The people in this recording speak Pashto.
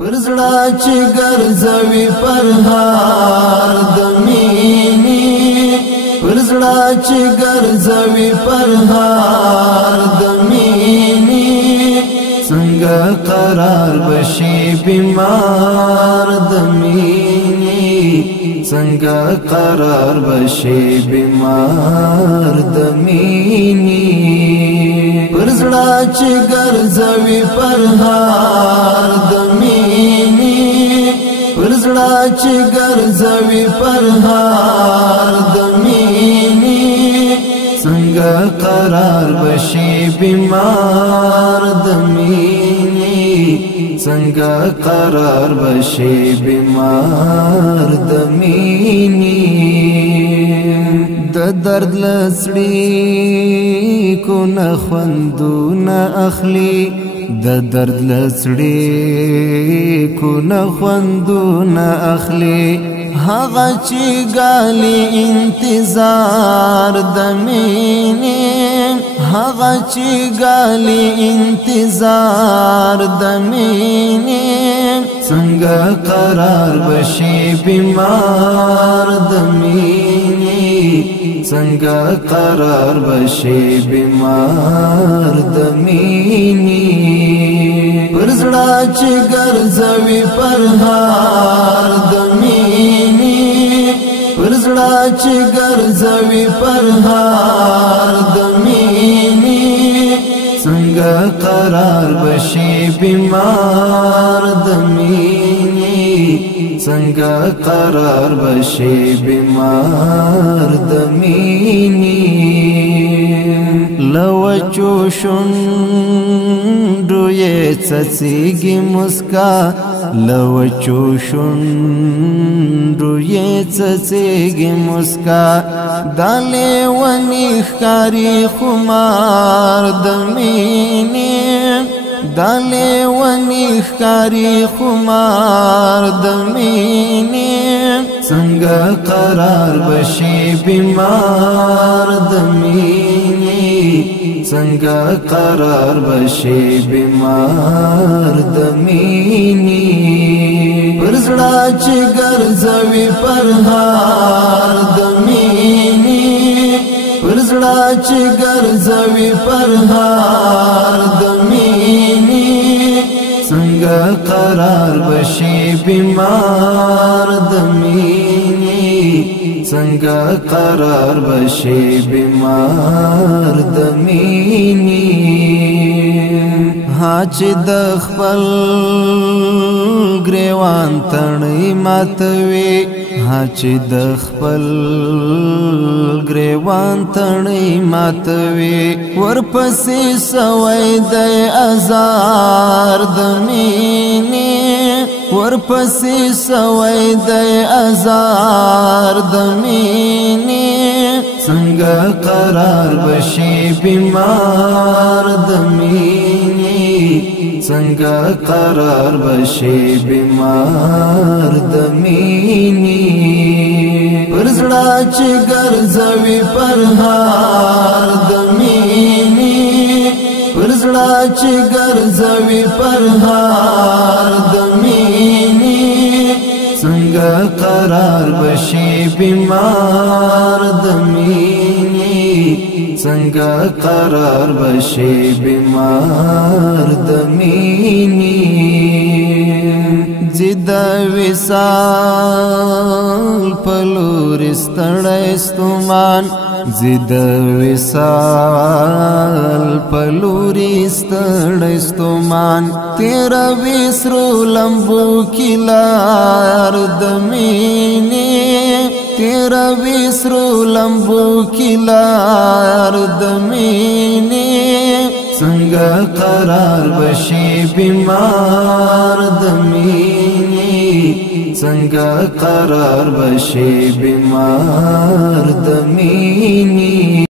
پرزړه چې ګرځوي پرهار د مینې پرزړه چې ګرځوي پرهار د مینې څنګه قرار بشي بیمار د مینې څنګه قرار بشي بیمار د مینې پرزړه چې ګرځوي پرهار د پرزړه چې ګرځوي پرهار د مینې څنګه قرار بشي بیمار د مینې څنګه قرار بشي بیمار د مینې د درد لسړي کو نه خوندونه اخلي د درد لسړي کو نه خوندونه اخلي هغه چې ګالي انتظار د مینې هغه چې ګالي انتظار د مینې څنګه قرار بشي بیمار د مینې څنګه قرار بشي بیمار د مینې پرزړه چې ګرځوي پرهار د مینې پرزړه چې ګرځوي پرهار د مینې څنګه قرار بشي بیمار د مینې څنګه قرار بشي بیمار د مینې لوچو شونډو یې څڅیږي مسکا لوچو شونډو یې څڅیږي مسکا دا لیونی ښکاري خمار د مینې دا لیونی ښکاري خمار د مینې څنګه قرار بشي بیمار د مینې څنګه قرار بشي بیمار د مینې پرزړه چې ګرځوي پرهار د مینې پرزړه چې ګرځوي پرهار د مینې څنګه قرار بشي بیمار د مینې څنګه قرار بشي بیمار د مینې ها چې د خپل ګریوان تڼۍ ماتوي ها چې د خپل ګریوان تڼۍ ماتوي ورپسې سوی د ازار د مینې ورپسې سوی د ازار د مینې څنګه قرار بشي بیمار د مینې څنګه قرار بشي بیمار د مینې پرزړه چې ګرځوي پرهار د مینې پرزړه چې ګرځوي پرهار د مینې څنګه قرار بشي بیمار د مینې څنګه قرار بشي بیمار د مینې زید وصال پلور ستړی ستومان زید وصال پلور ستړی ستومان تیرا وسرو لمبو کلار د مینې تیرا وسرو لمبو کلار د مینې څنګه قرار بشي بیمار د مینې څنګه قرار بشي بیمار د مینې